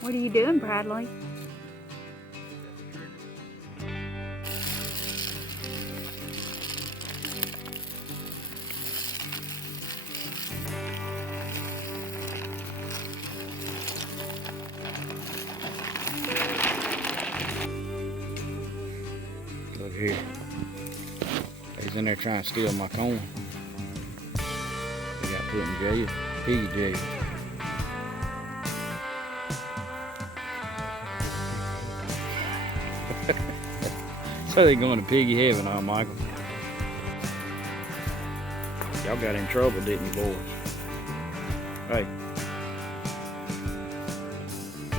What are you doing, Bradley? Look here. He's in there trying to steal my corn. He got put in jail, piggy jail. So they going to piggy heaven, huh, Michael? Y'all got in trouble, didn't you, boys? Hey.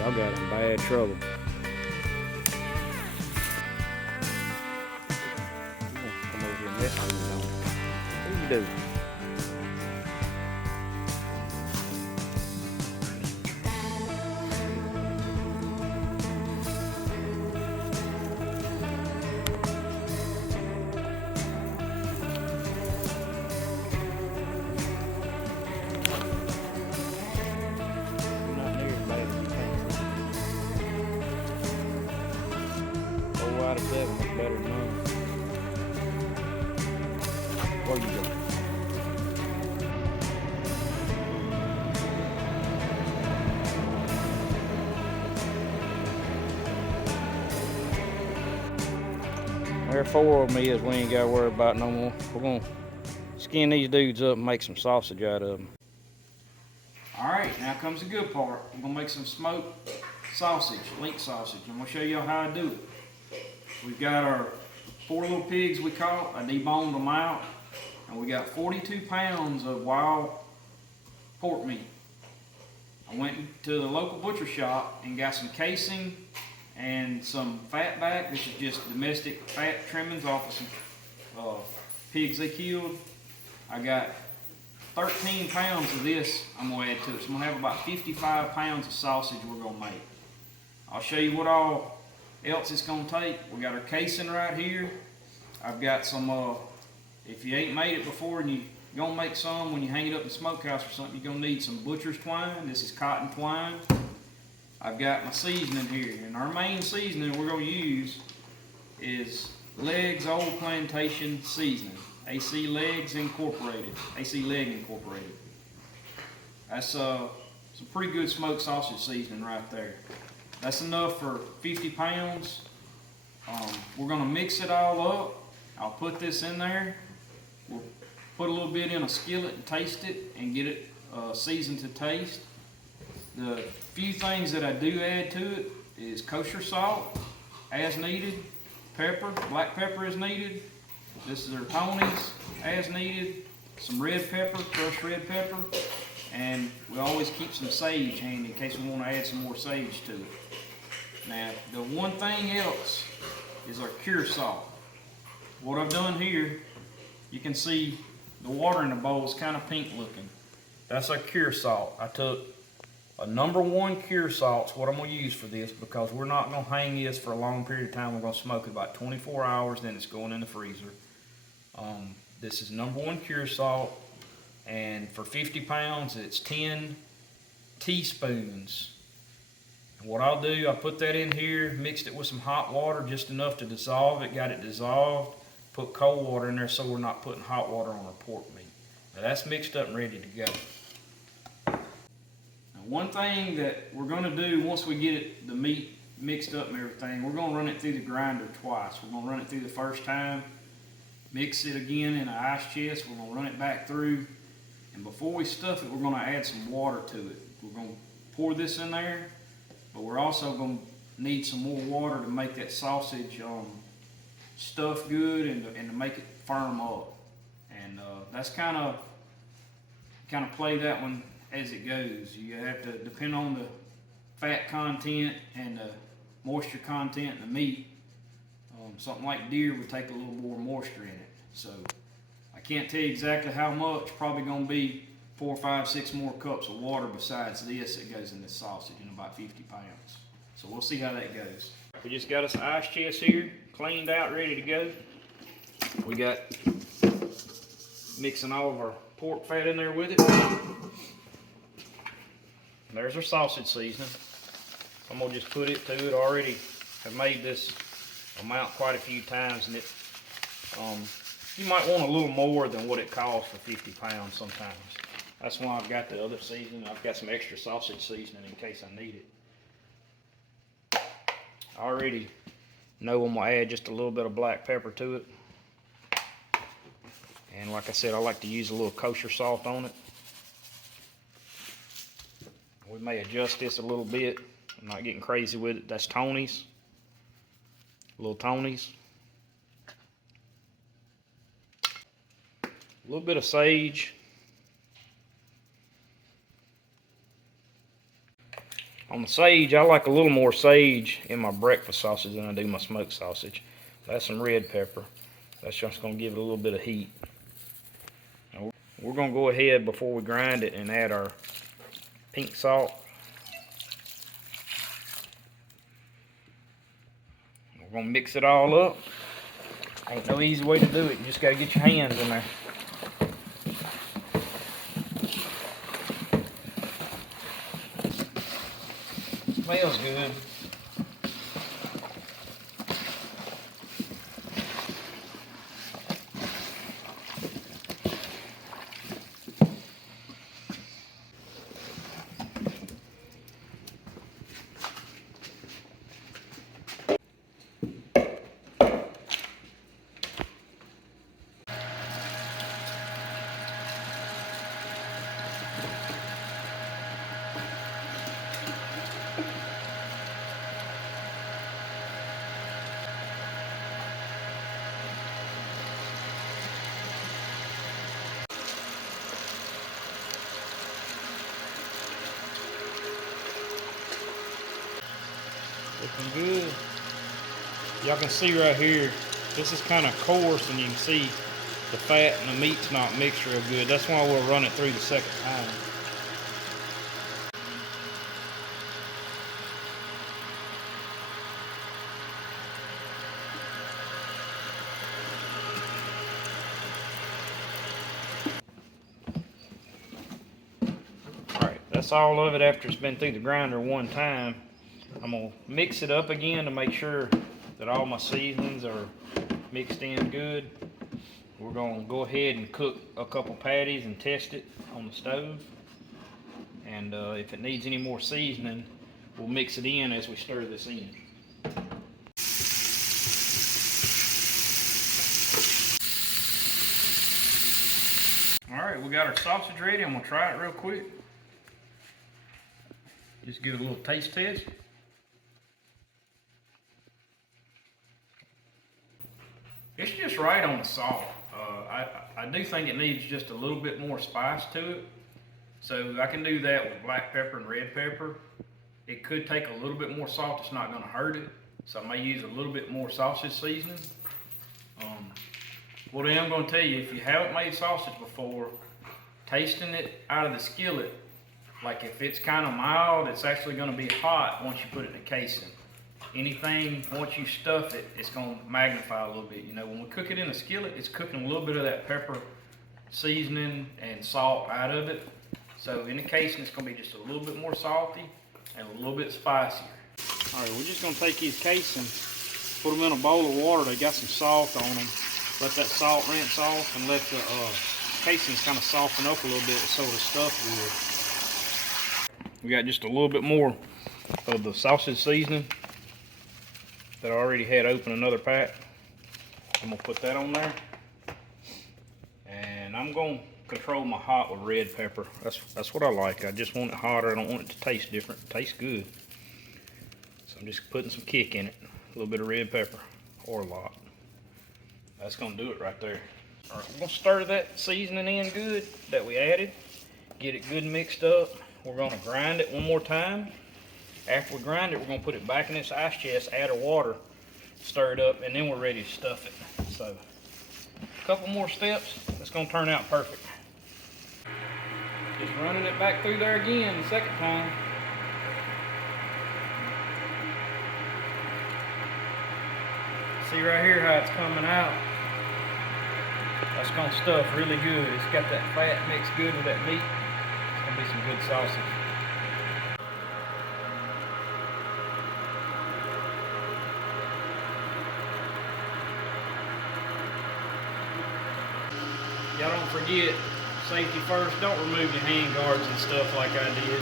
Y'all got in bad trouble. Come over here and let me know. What you do? Out of 7 is better than none. Where you going? There 4 of them is, we ain't gotta worry about no more. We're gonna skin these dudes up and make some sausage out of them. Alright, now comes the good part. We're gonna make some smoked sausage, link sausage. I'm gonna show y'all how I do it. We've got our 4 little pigs we caught. I deboned them out. And we got 42 pounds of wild pork meat. I went to the local butcher shop and got some casing and some fat back. This is just domestic fat trimmings off of some pigs they killed. I got 13 pounds of this I'm going to add to it. So I'm going to have about 55 pounds of sausage we're going to make. I'll show you what all else it's going to take. We got our casing right here. I've got some, if you ain't made it before and you're going to make some when you hang it up in the smokehouse or something, you're going to need some butcher's twine. This is cotton twine. I've got my seasoning here. And our main seasoning we're going to use is Legs Old Plantation Seasoning. AC Legs Incorporated. AC Leg Incorporated. That's some pretty good smoked sausage seasoning right there. That's enough for 50 pounds. We're going to mix it all up. I'll put this in there. We'll put a little bit in a skillet and taste it and get it seasoned to taste. The few things that I do add to it is kosher salt as needed, pepper, black pepper is needed. This is our Tony's as needed, some red pepper, crushed red pepper, and we always keep some sage handy in case we want to add some more sage to it. Now, the one thing else is our cure salt. What I've done here, you can see the water in the bowl is kind of pink looking. That's our cure salt. I took a #1 cure salt's what I'm going to use for this because we're not going to hang this for a long period of time. We're going to smoke it about 24 hours, then it's going in the freezer. This is #1 cure salt, and for 50 pounds, it's 10 teaspoons. What I'll do, I put that in here, mixed it with some hot water, just enough to dissolve it, got it dissolved, put cold water in there so we're not putting hot water on our pork meat. Now that's mixed up and ready to go. Now one thing that we're going to do once we get the meat mixed up and everything, we're going to run it through the grinder twice. We're going to run it through the first time, mix it again in an ice chest, we're going to run it back through, and before we stuff it, we're going to add some water to it. We're going to pour this in there. But we're also going to need some more water to make that sausage stuff good and to make it firm up. And that's kind of play that one as it goes. You have to depend on the fat content and the moisture content in the meat. Something like deer would take a little more moisture in it. So I can't tell you exactly how much. Probably going to be 4, 5, 6 more cups of water besides this that goes in this sausage in about 50 pounds. So we'll see how that goes. We just got us an ice chest here, cleaned out, ready to go. We got mixing all of our pork fat in there with it. there's our sausage seasoning. I'm gonna just put it to it. Already have made this amount quite a few times, and you might want a little more than what it costs for 50 pounds sometimes. That's why I've got the other seasoning. I've got some extra sausage seasoning in case I need it. I already know I'm gonna add just a little bit of black pepper to it. And like I said, I like to use a little kosher salt on it. We may adjust this a little bit. I'm not getting crazy with it. That's Tony's. Little Tony's. A little bit of sage. On the sage, I like a little more sage in my breakfast sausage than I do my smoked sausage. That's some red pepper. That's just going to give it a little bit of heat. Now, we're going to go ahead before we grind it and add our pink salt. We're going to mix it all up. Ain't no easy way to do it. You just got to get your hands in there. Smells good. Looking good. Y'all can see right here, this is kind of coarse, and you can see the fat and the meat's not mixed real good. That's why we'll run it through the second time. Alright, that's all of it after it's been through the grinder one time. I'm going to mix it up again to make sure that all my seasonings are mixed in good. We're going to go ahead and cook a couple patties and test it on the stove. And if it needs any more seasoning, we'll mix it in as we stir this in. Alright, we got our sausage ready. I'm going to try it real quick. Just give it a little taste test. It's just right on the salt. I do think it needs just a little bit more spice to it. So I can do that with black pepper and red pepper. It could take a little bit more salt. It's not going to hurt it. So I may use a little bit more sausage seasoning. What I am going to tell you, if you haven't made sausage before, tasting it out of the skillet, like if it's kind of mild, it's actually going to be hot once you put it in the casing. Anything, once you stuff it, it's going to magnify a little bit. You know, when we cook it in a skillet, it's cooking a little bit of that pepper seasoning and salt out of it. So in the casing, it's going to be just a little bit more salty and a little bit spicier. All right, we're just going to take these casings, put them in a bowl of water. They got some salt on them. Let that salt rinse off and let the casings kind of soften up a little bit so the stuff good. We got just a little bit more of the sausage seasoning that I already had open another pack. I'm gonna put that on there. And I'm gonna control my hot with red pepper. That's what I like. I just want it hotter. I don't want it to taste different. It tastes good. So I'm just putting some kick in it. A little bit of red pepper, or a lot. That's gonna do it right there. All right, we're gonna stir that seasoning in good that we added. Get it good mixed up. We're gonna grind it one more time. After we grind it, we're going to put it back in this ice chest, add our water, stir it up, and then we're ready to stuff it. So, a couple more steps, it's going to turn out perfect. Just running it back through there again the second time. See right here how it's coming out. That's going to stuff really good. It's got that fat mixed good with that meat. It's going to be some good sausage. Y'all don't forget, safety first. Don't remove your hand guards and stuff like I did.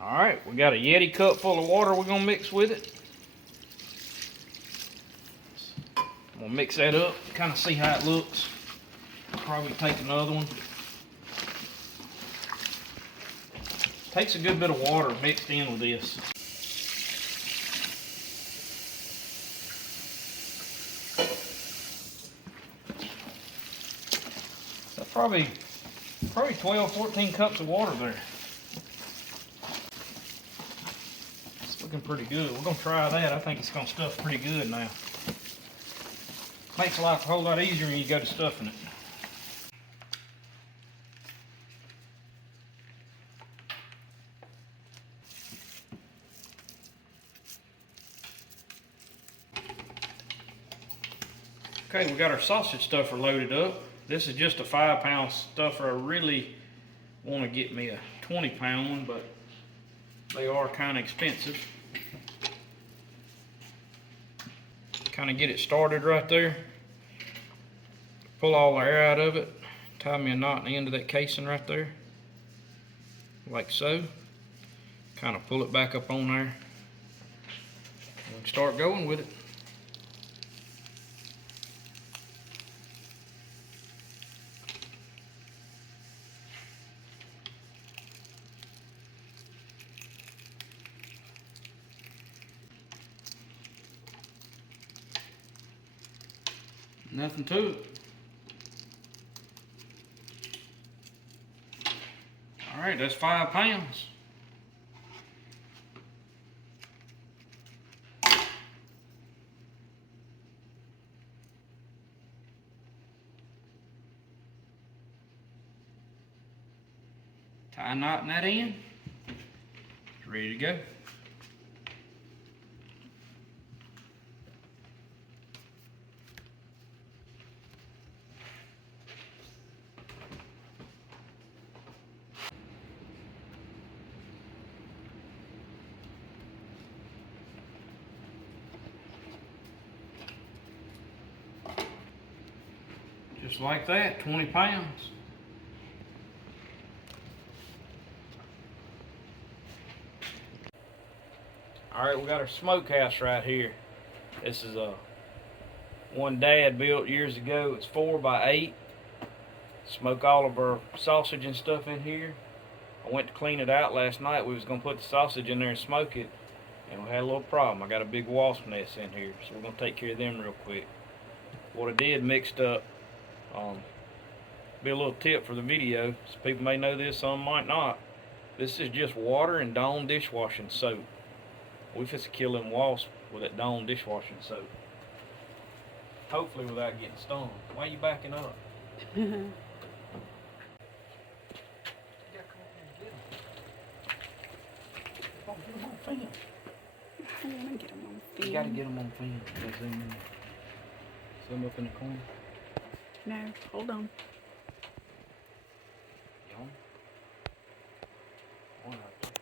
Alright, we got a Yeti cup full of water we're gonna mix with it. I'm gonna mix that up, kind of see how it looks. Probably take another one. Takes a good bit of water mixed in with this. That's probably 12, 14 cups of water there. It's looking pretty good. We're gonna try that. I think it's gonna stuff pretty good now. Makes life a whole lot easier when you go to stuffing it. Okay, we got our sausage stuffer loaded up. This is just a 5-pound stuffer. I really want to get me a 20-pound one, but they are kind of expensive. Kind of get it started right there. Pull all the air out of it. Tie me a knot in the end of that casing right there, like so. Kind of pull it back up on there and start going with it. Nothing to it. Alright, that's 5 pounds. Tie a knot in that end. It's ready to go. Just like that, 20 pounds. Alright, we got our smokehouse right here. This is one Dad built years ago. It's 4 by 8. Smoke all of our sausage and stuff in here. I went to clean it out last night. We was going to put the sausage in there and smoke it, and we had a little problem. I got a big wasp nest in here, so we're going to take care of them real quick. What I did, mixed up, be a little tip for the video. Some people may know this, some might not. This is just water and Dawn dishwashing soap. We just kill them wasps with that Dawn dishwashing soap. Hopefully without getting stung. Why are you backing up? I want to get them on film. You gotta get them on film. Zoom up in the corner. No, hold on. You on? One right there.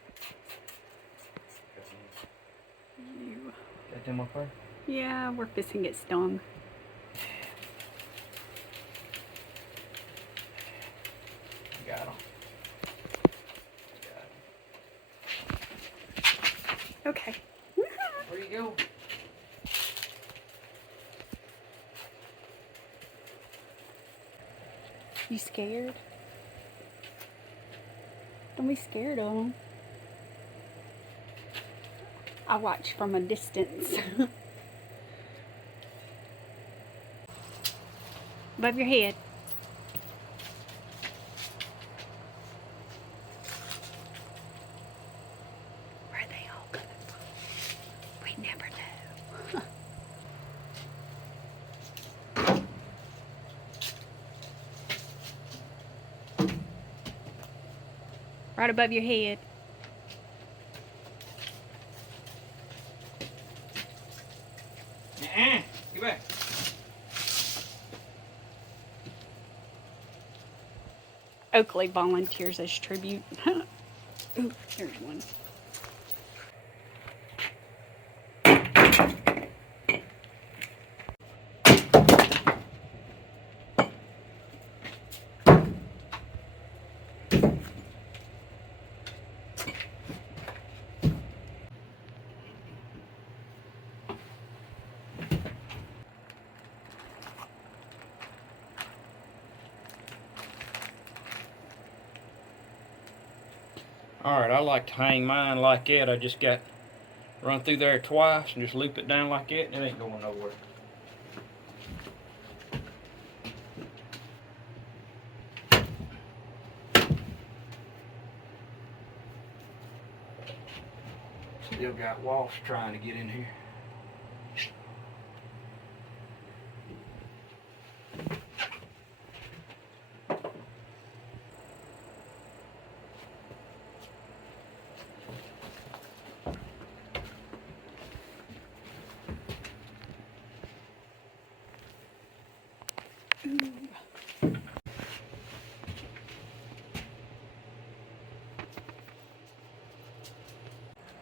You. Got them up there? Yeah, we're fixing to get stung. Got them. Okay. Where you go? You scared? Don't be scared of them. I watch from a distance. Above your head. Where are they all coming from? We never know. Right above your head. Get back. Oakley volunteers as tribute. Ooh, there's one. Alright, I like to hang mine like that. I just got run through there twice and just loop it down like that, and it ain't going nowhere. Still got wasps trying to get in here.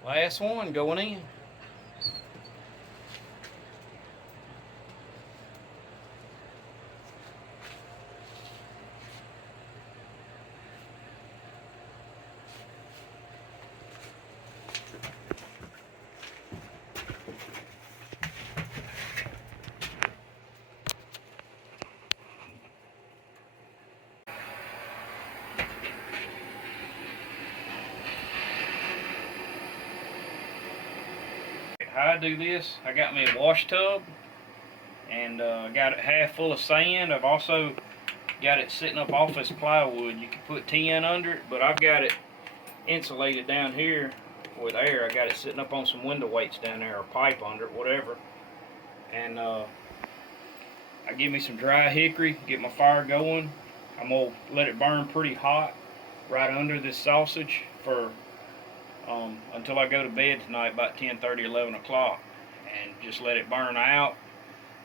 Last one going in. How I do this, I got me a wash tub and got it half full of sand. I've also got it sitting up off this plywood. You can put tin under it, but I've got it insulated down here with air. I got it sitting up on some window weights down there, or pipe under it, whatever. And I give me some dry hickory, get my fire going. I'm gonna let it burn pretty hot right under this sausage for until I go to bed tonight about 10:30, 11 o'clock, and just let it burn out.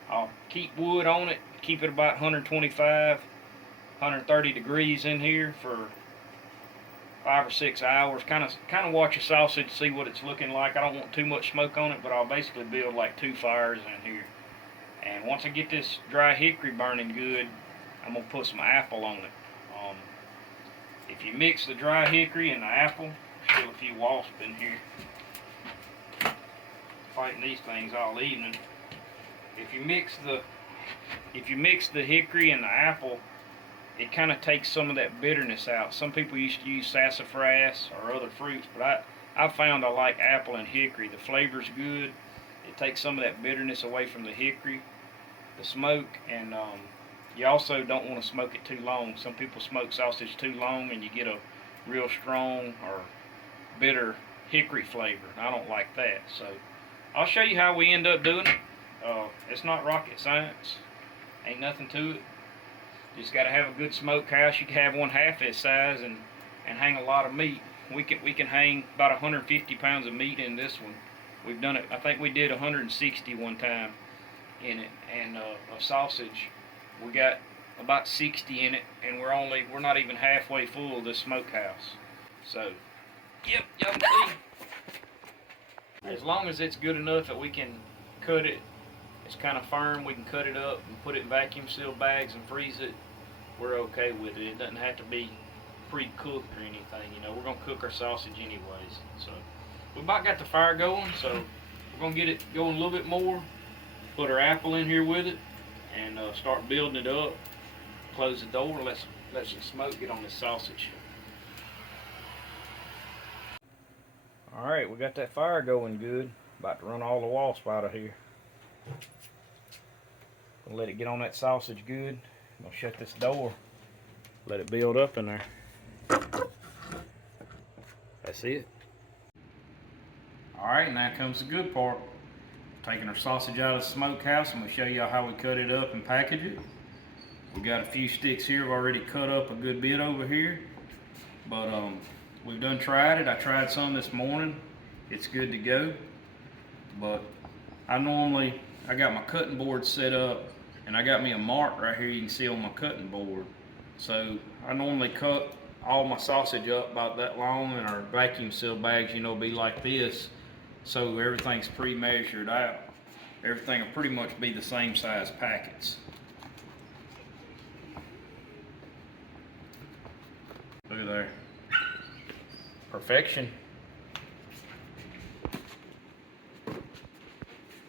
I'll keep wood on it, keep it about 125, 130 degrees in here for 5 or 6 hours. Kind of watch the sausage, see what it's looking like. I don't want too much smoke on it, but I'll basically build like 2 fires in here. And once I get this dry hickory burning good, I'm gonna put some apple on it. If you mix the dry hickory and the apple, still a few wasps in here fighting these things all evening. If you mix the hickory and the apple, it kind of takes some of that bitterness out. Some people used to use sassafras or other fruits, but I found I like apple and hickory. The flavor's good. It takes some of that bitterness away from the hickory, the smoke, and you also don't want to smoke it too long. Some people smoke sausage too long and you get a real strong or bitter hickory flavor. I don't like that. So I'll show you how we end up doing it. It's not rocket science. Ain't nothing to it. Just got to have a good smokehouse. You can have one half this size and hang a lot of meat. We can hang about 150 pounds of meat in this one. We've done it. I think we did 160 one time in it, and a sausage. We got about 60 in it, and we're not even halfway full of this smokehouse. So, yep, y'all can see. As long as it's good enough that we can cut it, it's kind of firm, we can cut it up and put it in vacuum sealed bags and freeze it, we're okay with it. It doesn't have to be pre-cooked or anything, you know. We're going to cook our sausage anyways. So, we about got the fire going, so we're going to get it going a little bit more, put our apple in here with it, and start building it up. Close the door, let some smoke get on this sausage. Alright, we got that fire going good. About to run all the wasp out of here. Gonna let it get on that sausage good. Gonna shut this door. Let it build up in there. That's it. Alright, now comes the good part. Taking our sausage out of the smokehouse. I'm gonna show y'all how we cut it up and package it. We got a few sticks here. I've already cut up a good bit over here. But we've done tried it. I tried some this morning. It's good to go. But I got my cutting board set up, and I got me a mark right here you can see on my cutting board. So I normally cut all my sausage up about that long, and our vacuum seal bags, you know, be like this. So everything's pre-measured out. Everything will pretty much be the same size packets. Look at there. Perfection.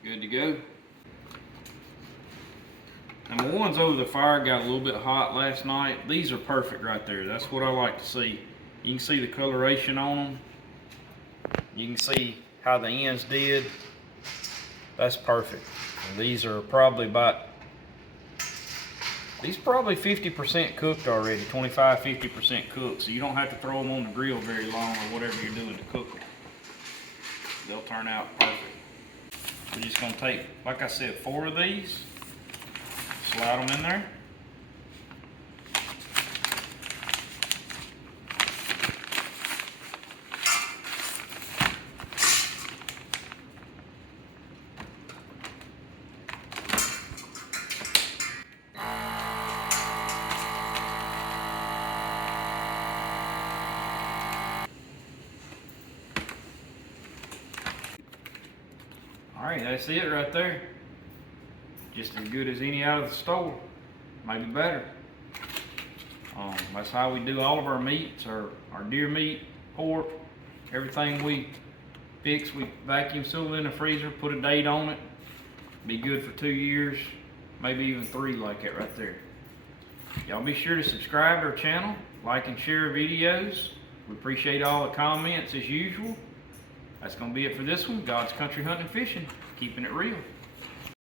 Good to go. And the ones over the fire got a little bit hot last night. These are perfect right there. That's what I like to see. You can see the coloration on them. You can see how the ends did. That's perfect. And these are probably 50% cooked already, 25–50% cooked, so you don't have to throw them on the grill very long or whatever you're doing to cook them. They'll turn out perfect. We're just gonna take, like I said, 4 of these, slide them in there. Alright, that's it right there. Just as good as any out of the store. Maybe better. That's how we do all of our meats, our deer meat, pork, everything we fix, we vacuum seal it in the freezer, put a date on it. Be good for 2 years, maybe even 3 like that right there. Y'all be sure to subscribe to our channel, like and share videos. We appreciate all the comments as usual. That's going to be it for this one. God's Country Hunting and Fishing, keeping it real.